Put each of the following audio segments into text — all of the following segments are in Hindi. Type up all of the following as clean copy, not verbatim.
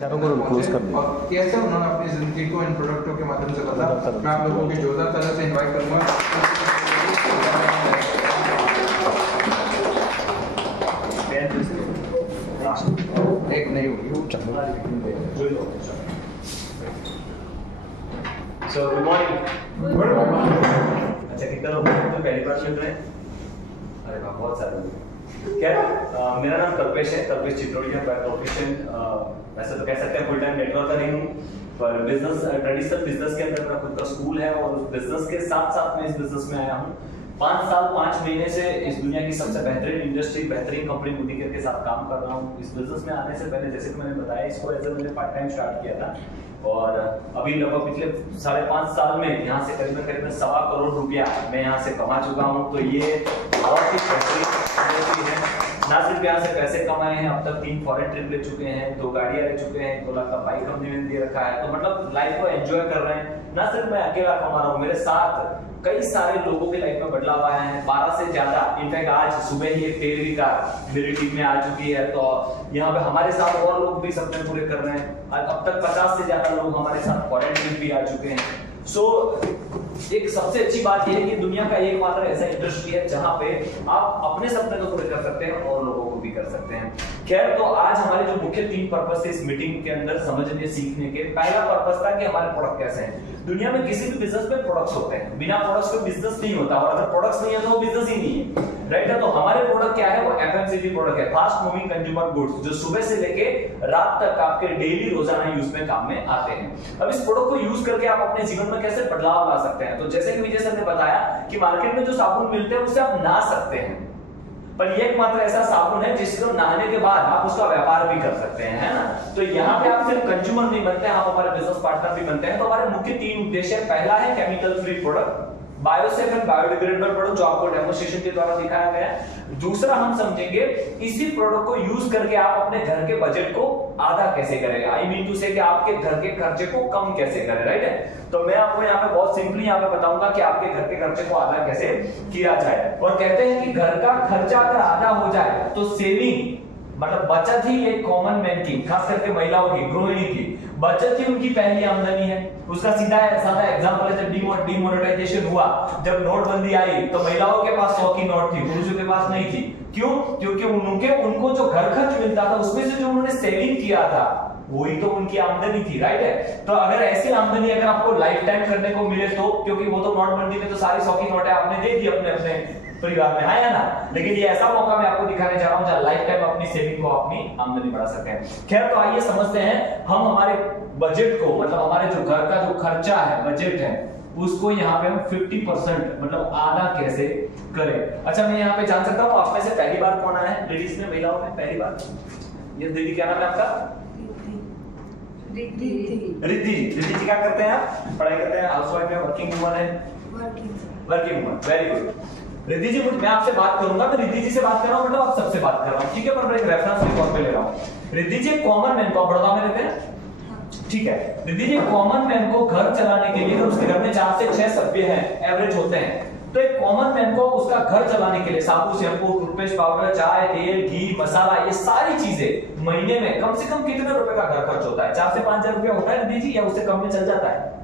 क्लोज कर दिया। और कैसे उन्होंने अपनी जिंदगी को इन प्रोडक्टों के माध्यम से बदला, मैं आप लोगों को जोरदार तरह से इनवाइट करूंगा। एक नहीं होगी वो सो गुड मॉर्निंग। अच्छा कितना लोग तो पहली बार सुन रहे हैं? अरे वाह, बहुत सारे लोग। क्या मेरा नाम कल्पेश है, कल्पेश चित्रोड़िया बाय प्रोफेशन। वैसे तो कह सकते हैं फुल टाइम नेटवर्कर नहीं हूँ, पर बिजनेस ट्रेडिशनल बिजनेस के अंदर मेरा खुद का स्कूल है और उस बिजनेस के साथ साथ मैं इस बिजनेस में आया हूँ। 5 साल 5 महीने से इस दुनिया की सबसे बेहतरीन इंडस्ट्री, बेहतरीन कंपनी मोदीकेयर के साथ काम कर रहा हूँ। इस बिजनेस में आने से पहले जैसे कि मैंने बताया, इसको एज मैंने पार्ट टाइम स्टार्ट किया था और अभी लगभग पिछले 5.5 साल में यहाँ से करीबन 1.25 करोड़ रुपया मैं यहाँ से कमा चुका हूँ। तो ये बहुत ही बेहतरीन है। ना सिर्फ यहाँ से पैसे कमाए हैं, अब तक 3 फॉरेन ट्रिप ले चुके हैं, 2 गाड़ियाँ ले चुके हैं, 2 लाख का बाइक हमने दे रखा है। तो मतलब लाइफ को एंजॉय कर रहे हैं। ना सिर्फ मैं अकेला कमा रहा हूँ, मेरे साथ कई सारे लोगों की लाइफ में बदलाव आया है, 12 से ज्यादा। इनफैक्ट आज सुबह ही एक 13वीं कार मेरी टीम में आ चुकी है। तो यहाँ पे हमारे साथ और लोग भी सपने पूरे कर रहे हैं। अब तक 50 से ज्यादा लोग हमारे साथ फॉरेन ट्रिप भी आ चुके हैं। सो एक सबसे अच्छी बात यह है कि दुनिया का एकमात्र ऐसा इंडस्ट्री है जहां पे आप अपने सपने को पूरे कर सकते हैं और लोगों को भी कर सकते हैं। खैर, तो आज हमारे जो मुख्य 3 पर्पस थे इस मीटिंग के अंदर समझने सीखने के। पहला पर्पस था कि हमारे प्रोडक्ट कैसे हैं। दुनिया में किसी भी बिजनेस में प्रोडक्ट्स होते हैं, बिना प्रोडक्ट्स के बिजनेस नहीं होता, और अगर प्रोडक्ट्स नहीं है तो वो बिजनेस ही नहीं है, राइट है। तो हमारे प्रोडक्ट क्या है, वो एफएमसीजी प्रोडक्ट है, फास्ट मूविंग कंज्यूमर गुड्स, जो सुबह से लेके रात तक आपके डेली रोजाना यूज में काम में आते हैं। अब इस प्रोडक्ट को यूज करके आप अपने जीवन में कैसे बदलाव ला सकते हैं। तो जैसे कि विजय सर ने बताया कि मार्केट में जो साबुन मिलते हैं उससे आप नहा सकते हैं, पर ये एकमात्र ऐसा साबुन है जिसको नहाने के बाद आप उसका व्यापार भी कर सकते हैं, है ना। तो यहाँ पे आप सिर्फ कंज्यूमर नहीं बनते हैं, आप हमारे बिजनेस पार्टनर भी बनते हैं। तो हमारे मुख्य 3 उद्देश्य है। पहला है chemical free product, बायोसेफ and biodegradable product, जो आपको डेमोन्स्ट्रेशन के द्वारा दिखाया गया है। दूसरा हम समझेंगे इसी प्रोडक्ट को यूज करके आप अपने घर के बजट को आधा कैसे करें। आई मीन टू से कि आपके घर के खर्चे को कम कैसे करें, राइट है। तो मैं आपको यहाँ पे बहुत सिंपली यहाँ पे बताऊंगा कि आपके घर के खर्चे को आधा कैसे किया जाए। और कहते हैं कि घर का खर्चा अगर आधा हो जाए तो सेविंग, मतलब बचत ही एक कॉमन मैन की, खास करके महिलाओं की, गृहिणी की बचत ही उनकी पहली आमदनी है। उसका सीधा साधा एग्जांपल है, जब डिमोनेटाइजेशन हुआ, जब नोटबंदी आई, तो महिलाओं के पास 100 की नोट थी, पुरुषों के पास नहीं थी। क्यों? क्योंकि उनको जो घर खर्च मिलता था उसमें से जो उन्होंने सेविंग किया था वही तो उनकी आमदनी थी, राइट है। तो अगर ऐसी आमदनी अगर आपको लाइफ टाइम करने को मिले तो, क्योंकि वो तो नोटबंदी में तो सारी 100 की नोटें आपने दे दी अपने अपने परिवार में, है ना। लेकिन ये ऐसा मौका मैं आपको दिखाने जा रहा हूं जहां लाइफ टाइम अपनी सेविंग को, अपनी आमदनी बढ़ा सकते हैं। खैर, तो आइए समझते हैं हम हमारे बजट को, मतलब हमारे जो घर का जो खर्चा है, बजट है, उसको यहाँ पे हम 50% मतलब आधा कैसे करें। अच्छा, मैं यहाँ पे जान सकता हूँ आप में से पहली बार कौन आया है? लेडीज में, महिलाओं में पहली बार? ये दीदी, क्या नाम है आपका? रिद्धि जी क्या करते हैं आप? पढ़ाई करते हैं, हाउसवाइफ है, वर्किंग वुमन है? Working woman, very good. Riddhi ji, मैं आपसे बात करूंगा, मैं रिद्धि जी से बात कर रहा हूँ, मतलब आप सबसे बात कर रहा हूँ, ठीक है, पर मैं एक रेफरेंस के तौर पे ले रहा हूँ। रिद्धि जी कॉमन मैन को, बड़ौदा में रहते हैं, ठीक है। रिद्धि जी, कॉमन मैन को घर चलाने के लिए अगर उसके घर में 4 से 6 सभ्य हैं, एवरेज होते हैं, तो एक कॉमन मैन को उसका घर चलाने के लिए साबुन, शैम्पू, टूथपेस्ट, पाउडर, चाय, तेल, घी, मसाला, ये सारी चीजें महीने में कम से कम कितने रुपए का घर खर्च होता है? 4 से 5 हजार रुपया होता है रिद्धि जी, या उससे कम में चल जाता है?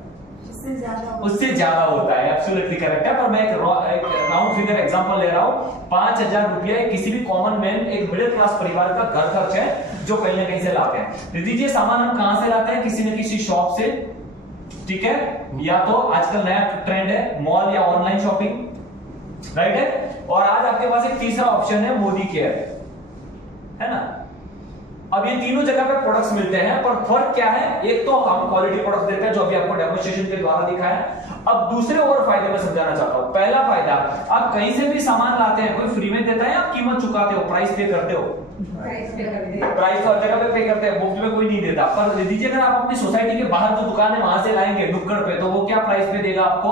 उससे ज्यादा होता है, एब्सोल्युटली करेक्ट है। पर मैं एक राउंड फिगर एग्जांपल ले रहा हूँ। 5000 रुपया किसी भी कॉमन मैन, एक मिडिल क्लास परिवार का घर खर्च है जो कहीं ना कहीं से लाते हैं। रिद्धि जी, सामान हम कहां से लाते हैं? किसी न किसी शॉप से, ठीक है, या तो आजकल नया ट्रेंड है मॉल या ऑनलाइन शॉपिंग, राइट है। और आज आपके पास एक तीसरा ऑप्शन है मोदीकेयर, है ना। अब ये तीनों जगह पे प्रोडक्ट्स मिलते हैं, पर फर्क क्या है? एक तो हम क्वालिटी प्रोडक्ट्स देते हैं जो अभी आपको डेमोन्स्ट्रेशन के द्वारा दिखाया। अब दूसरे और फायदे में समझाना चाहता हूं। पहला फायदा, आप कहीं से भी सामान लाते हैं, कोई फ्री में देता है, आप कीमत चुकाते हो, प्राइस पे करते हो, प्राइस तो हर जगह पे पे करते हैं, मुफ्त में कोई नहीं देता। पर दीजिए, अगर आप अपनी सोसाइटी के बाहर जो दुकान है वहां से लाएंगे नुक्कड़ पे, तो वो क्या प्राइस पे देगा आपको?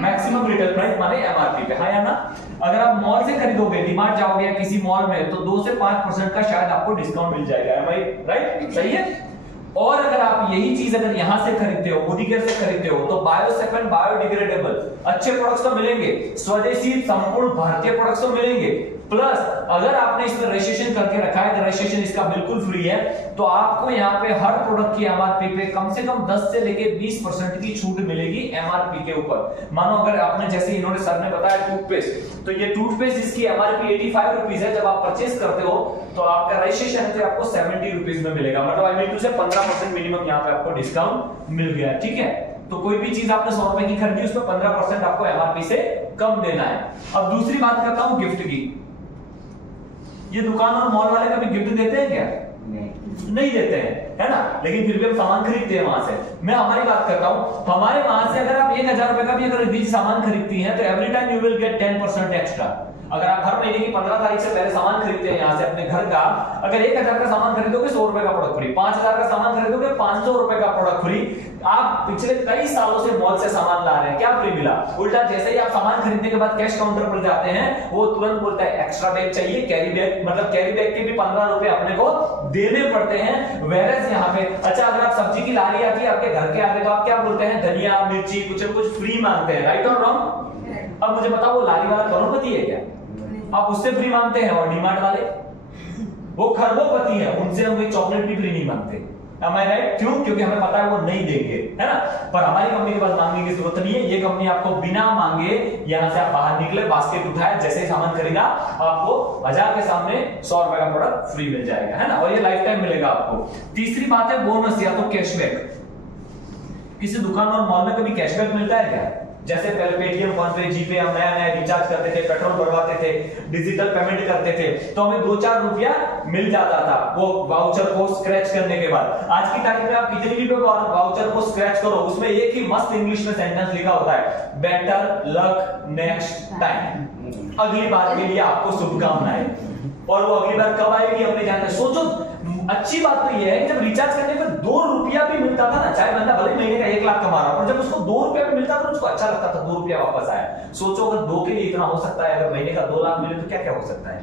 मैक्सिमम रिटेल प्राइस, माने एमआरपी पे, हाँ या ना। अगर आप मॉल से खरीदोगे, डीमार्ट जाओगे या किसी मॉल में, तो 2 से 5% का शायद आपको डिस्काउंट मिल जाएगा, एम आई राइट? सही है। और अगर आप यही चीज अगर यहां से खरीदते हो, मोदीकेयर से खरीदते हो, तो बायोसेफ एंड बायोडिग्रेडेबल अच्छे प्रोडक्ट्स तो मिलेंगे, स्वदेशी संपूर्ण भारतीय प्रोडक्ट्स तो मिलेंगे, प्लस अगर आपने इसमें रजिस्ट्रेशन करके रखा है, रजिस्ट्रेशन इसका बिल्कुल फ्री है, तो आपको यहाँ पे हर प्रोडक्ट की एमआरपी पे कम से कम 10 से लेके 20% की छूट मिलेगी एमआरपी के ऊपर। मानो अगर आपने, जैसे इन्होंने सर ने बताया टूथपेस्ट, तो ये टूथपेस्ट इसकी एमआरपी 85 रुपीज है, जब आप परचेस करते हो तो आपका रजिस्ट्रेशन है तो आपको 70 रुपीज में मिलेगा। मतलब आई मीन टू से 15% मिनिमम यहाँ पे आपको डिस्काउंट मिल गया, ठीक है। तो कोई भी चीज आपने 100 रुपए की खरीदी, उसमें 15% आपको एमआरपी से कम देना है। अब दूसरी बात करता हूं गिफ्ट की। ये दुकान और मॉल वाले कभी गिफ्ट देते हैं क्या? नहीं देते हैं, है ना, लेकिन फिर भी हम सामान खरीदते हैं वहां से। मैं हमारी बात करता हूं, हमारे वहां से अगर आप 1000 रुपए का भी अगर सामान खरीदती हैं तो every time you will get 10% extra. अगर आप हर महीने की 15 तारीख से पहले सामान खरीदते हैं यहाँ से अपने घर का, अगर 1000 का सामान खरीदोगे 100 रुपए का प्रोडक्ट फ्री, 5000 का सामान खरीदोगे 500 रुपए का प्रोडक्ट फ्री। आप पिछले कई सालों से मॉल से सामान ला रहे हैं, क्या फ्री मिला? उल्टा जैसे ही आप सामान खरीदने के बाद कैश काउंटर पर जाते हैं, वो तुरंत बोलता है एक्स्ट्रा बैग चाहिए, कैरी बैग, मतलब कैरी बैग के भी 15 रुपए अपने को देने पड़ते हैं। वेरएज यहाँ पे, अच्छा अगर आप सब्जी की लारी आती है आपके घर के आगे, तो आप क्या बोलते हैं? धनिया मिर्ची कुछ न कुछ फ्री मांगते हैं, राइट और रॉन्ग? अब मुझे बताओ, वो लारी वाला करोड़पति है क्या? आप उससे फ्री मांगते हैं, और डीमार्ट वाले वो खरबोपति है, उनसे हम कोई चॉकलेट भी फ्री नहीं मांगते। Am I right? क्यों? क्योंकि हमें पता है वो नहीं देंगे, है ना। पर हमारी कंपनी के पास मांगने की जरूरत नहीं है। ये कंपनी आपको बिना मांगे, यहां से आप बाहर निकले, बास्केट उठाया, जैसे ही सामान खरीदा, आपको 1000 के सामने 100 रुपए का प्रोडक्ट फ्री मिल जाएगा, है ना, और ये लाइफ टाइम मिलेगा आपको। तीसरी बात है बोनस या तो कैशबैक। किसी दुकान और मॉल में कभी कैशबैक मिलता है क्या? जैसे पहले पेटीएम, फोनपे, जीपे हम नया रिचार्ज करते थे, पेट्रोल भरवाते थे, डिजिटल पेमेंट करते थे, तो हमें 2-4 रुपया मिल जाता था वो वाउचर को स्क्रैच करने के बाद। आज की तारीख में आप कितनी भी वाउचर को स्क्रैच करो, उसमें एक ही मस्त इंग्लिश में सेंटेंस लिखा होता है, बेटर लक नेक्स्ट टाइम। अगली बार के लिए आपको शुभकामनाएं। और वो अगली बार कब आएगी अपने जान में सोचो। अच्छी बात तो ये है कि जब रिचार्ज करने पर 2 रुपया भी मिलता था ना, चाहे बंदा भले महीने का 1 लाख कमा रहा, पर जब उसको 2 रुपया भी मिलता था उसको अच्छा लगता था, 2 रुपया वापस आया। सोचो अगर 2 के लिए इतना हो सकता है, अगर महीने का 2 लाख मिले तो क्या क्या हो सकता है,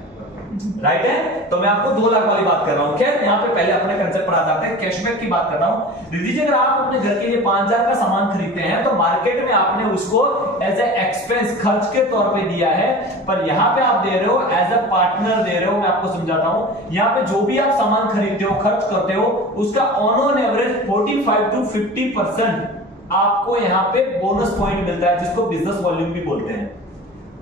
राइट है। तो मैं आपको 2 लाख वाली बात कर रहा हूं। खैर यहाँ पे पहले अपने कंसेप्ट पर आ जाते हैं, कैशबैक की बात कर रहा हूं। दीदी जी अगर आप अपने घर के लिए 5000 का सामान खरीदते हैं तो मार्केट में आपने उसको एज ए एक्सपेंस, खर्च के तौर पे दिया है, पर यहाँ पे आप दे रहे हो एज ए पार्टनर दे रहे हो। मैं आपको समझाता हूं, यहाँ पे जो भी आप सामान खरीदते हो, खर्च करते हो, उसका ऑन एवरेज 45 to 50% आपको यहाँ पे बोनस पॉइंट मिलता है, जिसको बिजनेस वॉल्यूम भी बोलते हैं।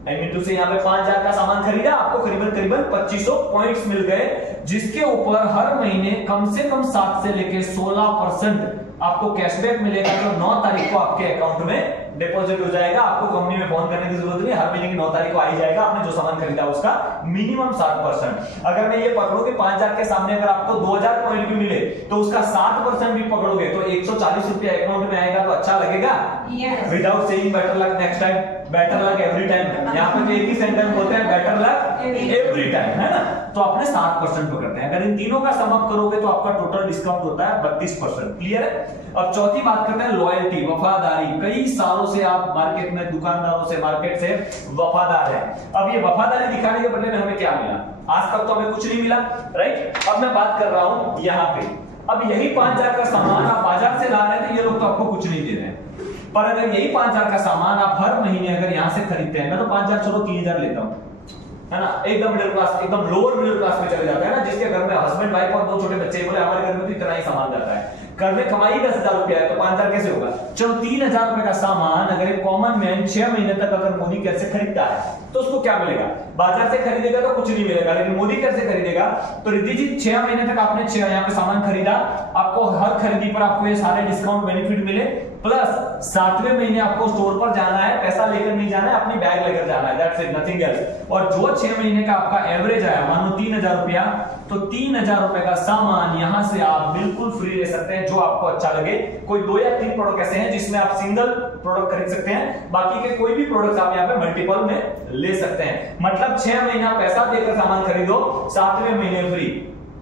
आई मीन टू से यहाँ पे 5000 का सामान खरीदा, आपको करीबन 2500 पॉइंट्स मिल गए, जिसके ऊपर हर महीने कम से कम 7 से लेके 16% आपको कैशबैक मिलेगा, जो 9 तारीख को आपके अकाउंट में डिपॉजिट हो जाएगा। आपको कंपनी में फोन करने की जरूरत नहीं, हर महीने की 9 तारीख को आ ही जाएगा। आपने जो सामान खरीदा उसका मिनिमम 7%। अगर मैं ये पकड़ू कि 5000 के सामने अगर आपको 2000 पॉइंट भी मिले तो उसका 7% भी पकड़ोगे तो 140 रुपया अकाउंट में आएगा, तो अच्छा लगेगा। Without saying better luck next time, better luck every time. यहाँ पे तो एक ही सेंटेंस बोलते हैं, बेटर लक एवरी टाइम, है ना। तो आपने 7% पकड़ते हैं। अगर इन तीनों का सम अप करोगे तो आपका टोटल डिस्काउंट होता है 32%। क्लियर है। अब चौथी बात करते हैं लॉयल्टी, वफादारी। कई सालों से आप मार्केट में, दुकानदारों से, मार्केट से वफादार है। अब ये वफादारी दिखाने के बदले में हमें क्या मिला? आज तक तो हमें कुछ नहीं मिला, राइट। अब मैं बात कर रहा हूं यहाँ पे, अब यही 5000 का सामान आप बाजार से ला रहे हैं तो ये लोग तो आपको कुछ नहीं दे रहे हैं, पर अगर यही 5000 का सामान आप हर महीने अगर यहाँ से खरीदते हैं, मैं तो 5000 छोड़ो 3000 लेता हूँ, है ना, एकदम मिडिल क्लास, एकदम लोअर मिडिल क्लास में चले जाते हैं ना, जिसके घर में हस्बैंड वाइफ और 2 छोटे बच्चे, बोले हमारे घर में तो इतना ही सामान जाता है, घर में कमाई 10,000 रुपया है तो 5000 कैसे होगा? चलो 3000 रुपए का सामान अगर एक कॉमन मैन 6 महीने तक अगर मोदी केयर से खरीदता है तो उसको क्या मिलेगा? बाजार से खरीदेगा तो कुछ नहीं मिलेगा, लेकिन मोदी केयर से खरीदेगा तो रिद्धि जी 6 महीने तक आपने यहाँ पे सामान खरीदा, आपको हर खरीदी पर आपको ये सारे डिस्काउंट बेनिफिट मिले, प्लस 7वें महीने आपको स्टोर पर जाना है, पैसा लेकर नहीं जाना है, अपनी बैग लेकर जाना है, दैट्स इट, नथिंग एल्स। और जो 6 महीने का आपका एवरेज आया, मान लो 3000 रुपया, तो 3000 रुपए का सामान यहां से आप बिल्कुल फ्री ले सकते हैं, जो आपको अच्छा लगे। कोई 2 या 3 प्रोडक्ट ऐसे हैं जिसमें आप सिंगल प्रोडक्ट खरीद सकते हैं, बाकी के कोई भी प्रोडक्ट आप यहाँ पे मल्टीपल में ले सकते हैं। मतलब 6 महीना पैसा देकर सामान खरीदो, 7वें महीने फ्री।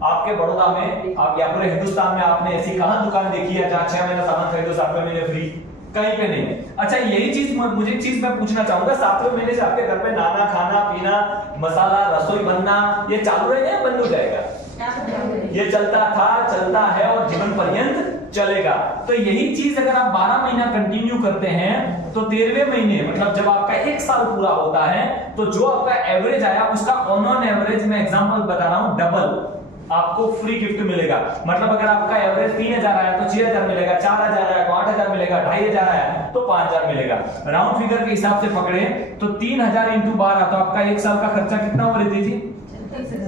आपके बड़ौदा में, आप या पूरे हिंदुस्तान में आपने ऐसी कहां दुकान देखी है जहां 6 महीना सामान खरीदो 7वें महीने फ्री? कहीं पे नहीं। अच्छा यही चीज मुझे मैं पूछना चाहूंगा, 7वें महीने से आपके घर पे नाना, खाना पीना, मसाला, रसोई बनना ये चालू रहेगा या बंद हो जाएगा? ये चलता था, चलता है और जीवन पर्यंत चलेगा। तो यही चीज अगर आप 12 महीना कंटिन्यू करते हैं तो 13वें महीने मतलब जब आपका 1 साल पूरा होता है तो जो आपका एवरेज आया उसका ऑन एवरेज मैं एग्जांपल बता रहा हूं डबल आपको फ्री गिफ्ट मिलेगा। मतलब अगर आपका एवरेज 3000 आया तो 6000 मिलेगा, 4000 आया तो 8000 मिलेगा, 2500 आया तो 5000 मिलेगा। राउंड फिगर के हिसाब से पकड़े तो 3000 इंटू 12 तो आपका 1 साल का खर्चा कितना हो रही थी?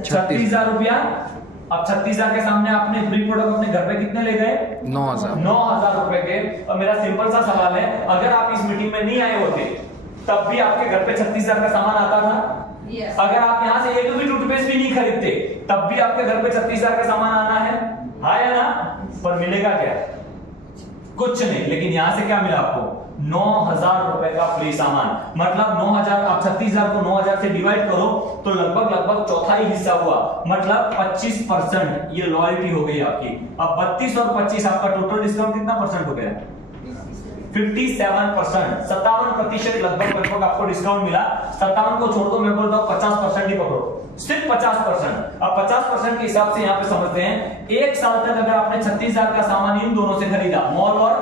36,000 रुपया। अब 36,000 के सामने आपने फ्री प्रोडक्ट अपने घर पे कितने ले गए? 9,000 रुपए के। और मेरा सिंपल सा सवाल है, अगर आप इस मीटिंग में नहीं आए होते तब भी आपके घर पे 36,000 का सामान आता था? Yes. अगर आप यहाँ से एक भी टूथपेस्ट भी नहीं खरीदते तब भी आपके घर पे 36,000 का सामान आना है, हाँ या ना? पर मिलेगा क्या? कुछ नहीं। लेकिन यहाँ से क्या मिला आपको? 9,000 रुपए का फ्री सामान। मतलब 9,000, आप 36,000 को 9,000 से डिवाइड करो तो लगभग चौथाई हिस्सा हुआ, मतलब 25% ये लॉयल्टी हो गई आपकी। अब 32 और 25 आपका टोटल डिस्काउंट कितना परसेंट हो गया? 57%, 57% लगभग आपको डिस्काउंट मिला। 57 को छोड़ दो, मैं बोलता हूँ 50% ही पकड़ो, सिर्फ 50%। अब 50% के हिसाब से यहाँ पे समझते हैं 1 साल तक अगर आपने 36,000 का सामान इन दोनों से खरीदा, मॉल और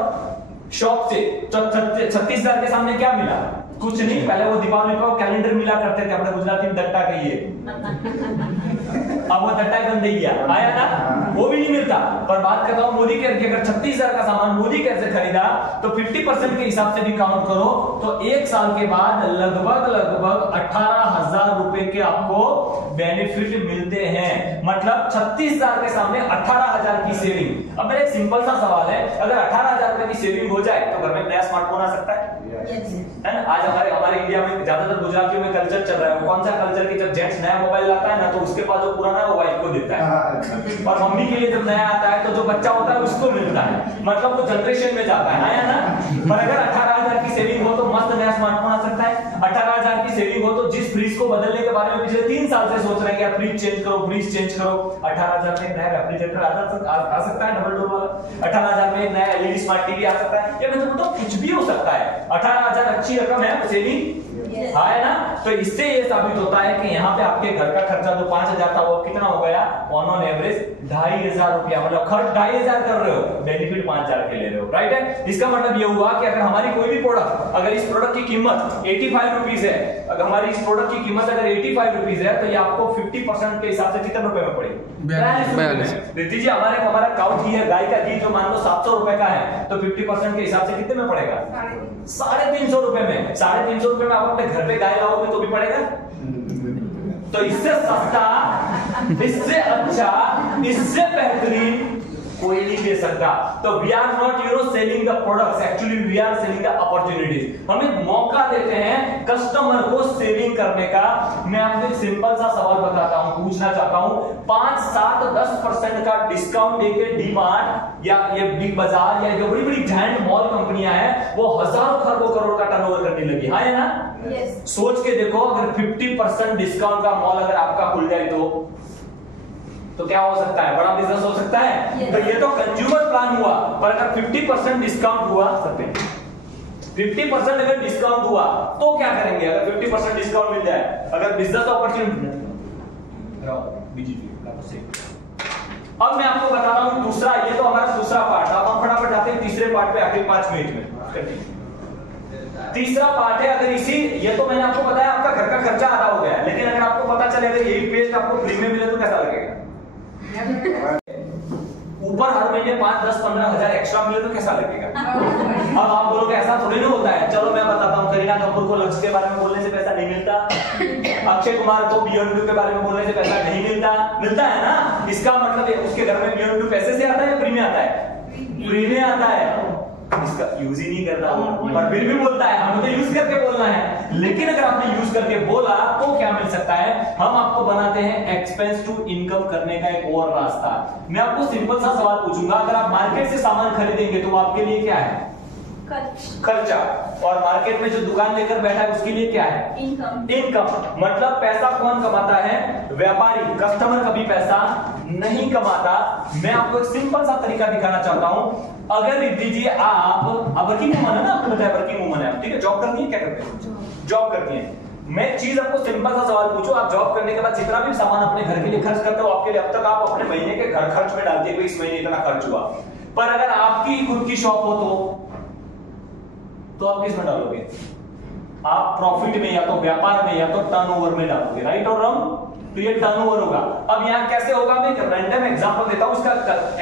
शॉप से, तो 36,000 के सामने क्या मिला? कुछ नहीं। पहले वो दीपावली पर कैलेंडर मिला करते थे, अपने गुजराती में दट्टा कहिए, अब वो दट्टा बंद नहीं गया, आया ना? वो भी नहीं मिलता। पर बात करता हूं मोदी केयर की, अगर 36,000 का सामान मोदी केयर से खरीदा तो 50% के हिसाब से भी काउंट करो तो 1 साल के बाद लगभग 18,000 रुपए के आपको बेनिफिट मिलते हैं। मतलब 36,000 के सामने 18,000 की सेविंग। अब मेरा एक सिंपल सा सवाल है, अगर 18,000 रुपए की सेविंग हो जाए तो घर में नया स्मार्टफोन आ सकता है? है ना? आज हमारे इंडिया में ज्यादातर गुजरातियों में कल्चर चल रहा है। कौन सा कल्चर की जब जेंट्स नया मोबाइल लाता है ना तो उसके पास जो पुराना है वो वाइफ को देता है, और मम्मी के लिए जब नया आता है तो जो बच्चा होता है उसको मिलता है। मतलब वो जनरेशन में जाता है, या ना? पर अगर 18,000 की सेविंग हो तो मस्त नया स्मार्टफोन आ सकता है। 18,000 की सेविंग हो तो जिस फ्रिज को बदलने के बारे में पिछले 3 साल से सोच रहे हैं कि फ्रिज चेंज करो, फ्रिज चेंज करो, 18,000 में नया रेफ्रिजरेटर आ सकता है, डबल डोर वाला। 18,000 में नया एलईडी स्मार्ट टीवी आ सकता है। ये मतलब तो कुछ भी हो सकता है। 18,000 अच्छी रकम है सेविंग, हाँ है ना? तो इससे ये साबित होता है कि यहाँ पे आपके घर का खर्चा जो 5,000 था वो कितना हो गया? ऑन एवरेज 2,500 रुपया। मतलब खर्च 2,500 कर रहे हो, बेनिफिट 5,000 के ले रहे हो, राइट है? इसका मतलब ये हुआ कि अगर हमारी कोई भी प्रोडक्ट, अगर इस प्रोडक्ट की कीमत 85 रुपीज है, अगर हमारी इस प्रोडक्ट की कीमत अगर 85 रुपीज है तो ये आपको 50% के हिसाब से कितने रुपए में पड़ेगी? 42। रिद्धि जी, हमारा काउ घी है, गाय का घी जो मान लो 700 रुपए का है तो 50% के हिसाब से कितने में पड़ेगा? 350 रुपए में। 350 रुपए में आप अपने घर पे गाय लाओगे तो भी पड़ेगा। तो इससे सस्ता, इससे अच्छा, इससे बेहतरीन कोई नहीं दे सकता। तो we are not selling the products, actually we are selling the opportunities. हम एक मौका देते हैं कस्टमर को सेविंग करने का। मैं आपको एक सिंपल सा सवाल बताता हूं, पूछना चाहता हूं, 5, 7, 10% का डिस्काउंट देके डी-मार्ट या ये बिग बाजार या जो बड़ी बड़ी जायंट मॉल कंपनियां हैं वो हजारों खरबों करोड़ का टर्नओवर करने लगी, हाँ या ना? सोच के देखो, अगर 50% डिस्काउंट का मॉल अगर आपका खुल जाए तो क्या हो सकता है? बड़ा बिजनेस हो सकता है। तो ये तो कंज्यूमर प्लान हुआ, पर अगर 50% डिस्काउंट हुआ, 50% अगर डिस्काउंट हुआ तो क्या करेंगे? अगर 50% डिस्काउंट मिल जाए, अगर बिजनेस अपॉर्चुनिटी। अब मैं आपको बता रहा हूं दूसरा, ये तो हमारा दूसरा पार्ट। अब हम फटाफट जाते हैं तीसरे पार्ट पे, आखिर 5 मिनट में। तीसरा पार्ट है, अगर इसी, ये तो मैंने आपको बताया आपका घर का खर्चा आधा हो गया, लेकिन अगर आपको पता चले अगर यही पेस्ट आपको फ्री में मिले तो कैसा लगेगा? ऊपर हर महीने 5, 10, 15 हजार एक्स्ट्रा मिले तो कैसा लगेगा? अब आप बोलोगे ऐसा थोड़ी ना होता है। चलो मैं बताता हूँ, करीना कपूर को लक्ष्य के बारे में बोलने से पैसा नहीं मिलता, अक्षय कुमार को B&W के बारे में बोलने से पैसा नहीं मिलता, मिलता है ना? इसका मतलब उसके घर में B&W पैसे से आता है या फ्री में आता है? फ्री में आता है। इसका यूज ही नहीं करता पर फिर भी बोलता है हमें तो यूज करके बोलना है। लेकिन अगर आपने यूज करके बोला तो क्या मिल सकता है? हम आपको बनाते हैं एक्सपेंस टू इनकम करने का एक और रास्ता। मैं आपको सिंपल सा सवाल पूछूंगा, अगर आप मार्केट से सामान खरीदेंगे तो आपके लिए क्या है? खर्चा। और मार्केट में जो दुकान लेकर बैठा है उसके लिए क्या है? इनकम। मतलब पैसा कौन कमाता है? व्यापारी। कस्टमर कभी पैसा नहीं कमाता। मैं आपको एक सिंपल सा तरीका दिखाना चाहता हूं। अगर रिद्धि जी आप वर्किंग वूमन है ना, आपको बताया वर्किंग वूमन है, ठीक है? जॉब करती है, क्या करते हैं? जॉब करती है। मैं चीज आपको सिंपल सा सवाल पूछूं, आप जॉब करने के बाद जितना भी सामान अपने घर के लिए खर्च करते हो आपके लिए, अब तक आप अपने महीने के घर खर्च में डालते हो इस महीने इतना खर्च हुआ, पर अगर आपकी खुद की शॉप हो तो आप किस में डालोगे? आप प्रॉफिट में या तो व्यापार में या तो टर्नओवर में डालोगे, राइट और रॉन्ग? तो ये टर्नओवर होगा। अब यहाँ कैसे होगा, मैं एक रैंडम एग्जांपल देता हूं, इसका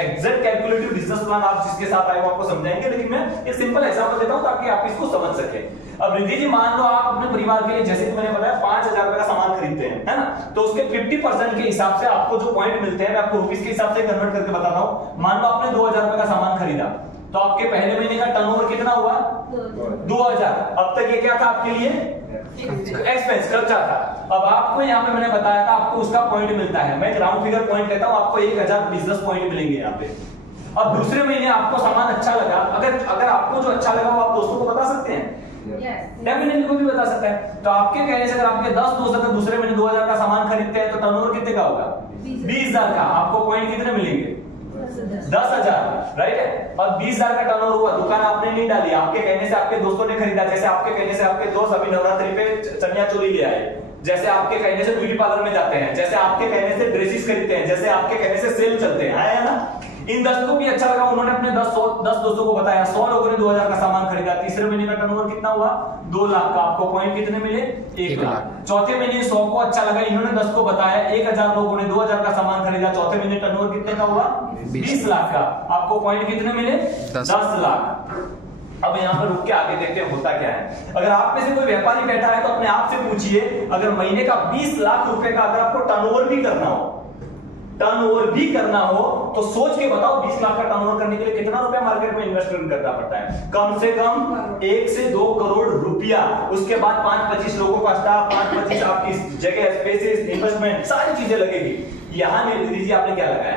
एग्जैक्ट कैलकुलेटिव बिजनेस प्लान आप जिसके साथ आए वो आपको समझाएंगे, लेकिन मैं एक सिंपल एग्जांपल देता हूं ताकि आप इसको समझ सके। अब रिद्धि जी मान लो आप अपने परिवार के लिए, जैसे कि मैंने बताया 5000 रुपए का सामान खरीदते हैं, है ना, तो उसके 50% के हिसाब से आपको जो पॉइंट मिलते हैं, मैं आपको रुपीस के हिसाब से कन्वर्ट करके बताता हूं। मान लो आपने 2000 रुपए का सामान खरीदा, तो आपके पहले महीने का टर्नओवर कितना हुआ? 2000। अब तक ये क्या था आपके लिए? एक्सपेंस, खर्चा था। अब आपको यहाँ पे मैंने बताया था आपको उसका पॉइंट मिलता है, मैं राउंड फिगर पॉइंट लेता हूँ, आपको 1000 बिजनेस पॉइंट मिलेंगे यहाँ पे। अब दूसरे महीने आपको सामान अच्छा लगा, अगर आपको जो अच्छा लगा वो आप दोस्तों को बता सकते हैं, डेफिनेटली कोई भी बता सकता है। तो आपके कहने से अगर आपके 10 दोस्त अगर दूसरे महीने 2000 का सामान खरीदते हैं तो टर्नओवर कितने का होगा? 20000 का। आपको पॉइंट कितने मिलेंगे? 10,000, राइट है। अब 20,000 का टर्नओवर हुआ, दुकान आपने नहीं डाली, आपके कहने से आपके दोस्तों ने खरीदा, जैसे आपके कहने से आपके दोस्त अभी नवरात्रि पे चनिया चोली ले आए, जैसे आपके कहने से ब्यूटी पार्लर में जाते हैं, जैसे आपके कहने से ड्रेसेस खरीदते हैं, जैसे आपके कहने से सेल चलते हैं, आया ना। इन 10 को भी अच्छा लगा, उन्होंने अपने 10 दोस्तों को बताया, 100 लोगों ने 2000 का सामान खरीदा, तीसरे महीने का टर्नओवर कितना हुआ? 2 लाख का। आपको पॉइंट कितने मिले? 1 लाख। चौथे महीने 100 को अच्छा लगा, इन्होंने 10 को बताया, 1000 लोगों ने 2000 का सामान खरीदा, चौथे महीने टर्नओवर कितने का हुआ? 20 लाख का। आपको पॉइंट कितने मिले? 10 लाख। अब यहाँ पर रुक के आगे देखते हैं होता क्या है। अगर आप में से कोई व्यापारी बैठा है तो अपने आप से पूछिए, अगर महीने का 20 लाख रुपए का अगर आपको टर्नओवर भी करना हो तो सोच के बताओ 20 लाख का टर्नओवर करने के लिए कितना रुपया मार्केट में इन्वेस्टमेंट करना पड़ता है? कम से कम 1 से 2 करोड़ रुपया। उसके बाद 5-25 लोगों का स्टाफ, 5-25 आपकी जगह, स्पेसेस, इन्वेस्टमेंट, सारी चीजें लगेगी। यहाँ में दीजिए आपने क्या लगाया?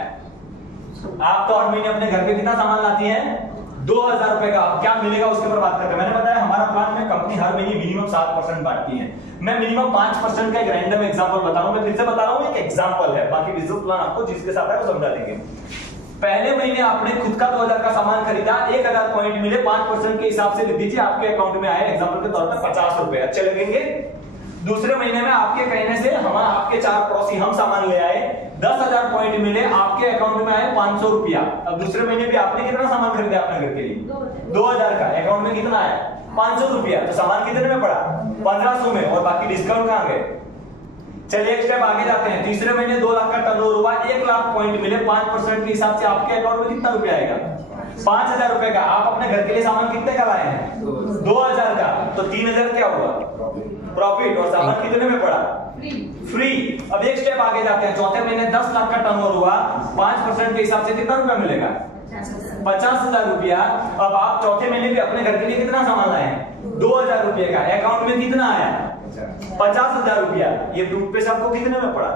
आप तो हर महीने अपने घर पे कितना सामान लाती हैं? 2000 रुपए का। क्या मिलेगा उसके ऊपर बात करते हैं। मैंने बताया हमारा प्लान में कंपनी हर महीने मिनिमम 7% बांटती है। मैं मिनिमम 5% का एक रैंडम एग्जांपल बता रहा हूं, मैं फिर से बता रहा हूं, एक एग्जांपल है, बाकी बिजनेस प्लान आपको जिसके साथ है वो समझा देंगे। पहले महीने आपने खुद का 2000 का सामान खरीदा, 1000 पॉइंट मिले, 5% के हिसाब से दीजिए आपके अकाउंट में आए एग्जांपल के तौर पर 50 रुपए, अच्छे लगेंगे। दूसरे महीने में आपके कहने से हम आपके 4 पड़ोसी हम सामान ले आए, 10,000 पॉइंट मिले, आपके अकाउंट में आए 500 रुपया। अब दूसरे महीने भी आपने कितना सामान खरीदा अपने घर के लिए? 2000 का। अकाउंट में कितना आया? 500 रुपया। तो सामान कितने में पड़ा? 1500 में, और बाकी डिस्काउंट कहां गए? चलिए एक स्टेप आगे जाते हैं। तीसरे महीने 2 लाख का टर्नओवर हुआ, 1 लाख पॉइंट मिले, 5% के हिसाब से आपके अकाउंट में कितना रुपया आएगा? 5000 रुपए का। आप अपने घर के लिए सामान कितने का लाए हैं? 2000 का। तो 3000 क्या हुआ? प्रॉफिट। और सामान कितने में पड़ा? फ्री। अब एक स्टेप आगे जाते हैं। चौथे महीने 10 लाख का टर्नओवर हुआ, 5% के हिसाब से कितना रुपया मिलेगा? 50,000 रुपया। अब आप चौथे महीने भी अपने घर के लिए कितना सामान लाए हैं? 2000 रुपये का। अकाउंट में कितना आया? 50,000 रुपया। ये टूथपेस्ट आपको कितने में पड़ा?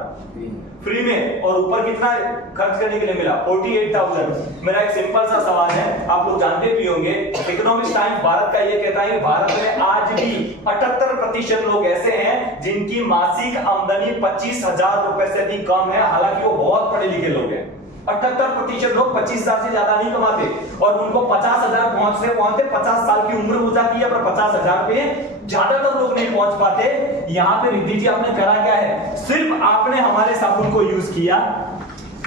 फ्री में। और ऊपर कितना खर्च करने के लिए मिला? 48,000। मेरा एक सिंपल सा सवाल है, आप लोग जानते भी होंगे, इकोनॉमिक्स टाइम्स भारत का ये कहता है भारत में आज भी 78% लोग ऐसे हैं जिनकी मासिक आमदनी 25,000 रुपए से भी कम है, हालांकि वो बहुत पढ़े लिखे लोग हैं। 78% लोग 25,000 से ज्यादा नहीं कमाते, और उनको 50,000 पहुंचते 50 साल की उम्र हो जाती है, पर 50,000 पे ज्यादातर लोग नहीं पहुंच पाते। यहां पे रिद्धि जी आपने करा क्या है? सिर्फ आपने हमारे साबुन को यूज किया,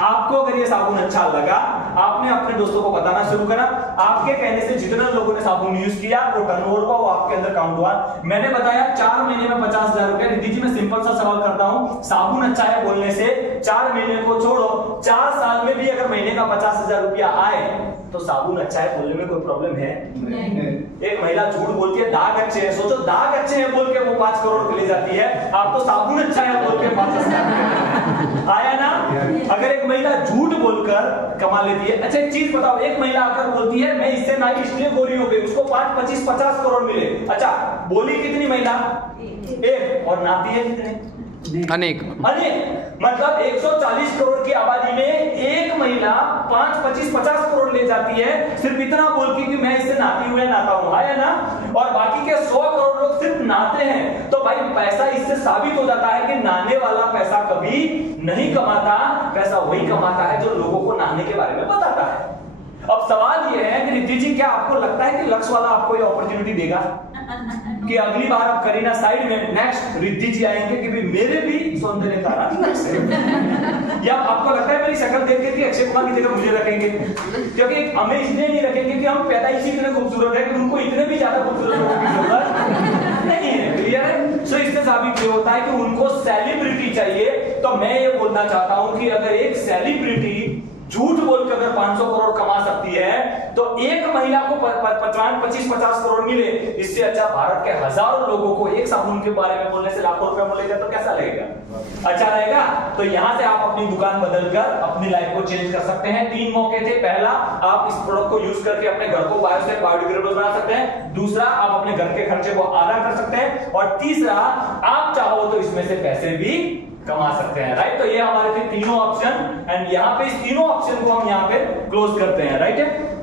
आपको अगर ये साबुन अच्छा लगा, आपने अपने दोस्तों को बताना शुरू करा, आपके कहने से जितने लोगों ने साबुन यूज किया वो टर्नओवर हुआ, वो आपके अंदर काउंट हुआ। मैंने बताया 4 महीने में 50,000 रुपए। रिद्धि जी मैं सिंपल सा सवाल करता हूं, साबुन अच्छा है बोलने से 4 महीने को छोड़ो, 4 साल में भी अगर महीने का 50,000 रुपया आए तो साबुन अच्छा है बोलने में कोई प्रॉब्लम है? नहीं। एक महिला झूठ बोलती है दाग अच्छे हैं, सोचो दाग अच्छे हैं बोल के वो 5 करोड़ ले जाती है, आप तो साबुन अच्छा है बोल के 5,000 आया ना। अगर एक महिला झूठ बोलकर कमा लेती है। अच्छा एक चीज बताओ, एक महिला आकर बोलती है मैं इससे नाई इसलिए गोरी हो गई, उसको 5, 25, 50 करोड़ मिले। अच्छा बोली कितनी महिला? एक। और नाती है कितने? अनेक। मतलब 140 करोड़ की आबादी में एक महिला 5, 25, 50 करोड़ ले जाती है, सिर्फ इतना बोल के कि मैं इससे नाती हूं या नाता हूं, है ना। और बाकी के 100 करोड़ लोग सिर्फ नाते हैं। तो भाई पैसा इससे साबित हो जाता है कि नाने वाला पैसा कभी नहीं कमाता, पैसा वही कमाता है जो लोगों को नाने के बारे में बताता है। अब सवाल यह है कि रिद्धि जी क्या आपको लगता है कि लक्ष्य वाला आपको ये अपॉर्चुनिटी देगा? कि अगली बार अब करीना साइड में, नेक्स्ट रिद्धि जी आएंगे कि भाई मेरे भी सौंदर्य तारा या आपको लगता है मेरी शक्ल देख के कि अक्षय कुमार की जगह मुझे रखेंगे? क्योंकि हमें इसलिए नहीं रखेंगे कि हम पैदाइशी इतने खूबसूरत है कि उनको इतने भी ज्यादा खूबसूरत लोगों की जरूरत नहीं है। क्लियर है? सो इससे साबित ये होता है कि उनको सेलिब्रिटी चाहिए। तो मैं ये बोलना चाहता हूं कि अगर एक सेलिब्रिटी झूठ बोलकर अगर 500 करोड़ कमा सकती है तो एक महिला को 25-50 करोड़ मिले, इससे अच्छा भारत के हजारों लोगों को एक साबुन के बारे में बोलने से लाखों रुपए मिलेगा तो कैसा लगेगा? अच्छा रहेगा। तो यहां से आप अपनी दुकान बदलकर अपनी लाइफ को चेंज कर सकते हैं। 3 मौके थे। पहला, आप इस प्रोडक्ट को यूज करके अपने घर को बायोडिग्रेडेबल बना सकते हैं। दूसरा, आप अपने घर के खर्चे को आधा कर सकते हैं। और तीसरा, आप चाहो तो इसमें से पैसे भी कमा सकते हैं। राइट? तो ये हमारे थे तीनों ऑप्शन, एंड यहाँ पे इस तीनों ऑप्शन को हम यहाँ पे क्लोज करते हैं। राइट है?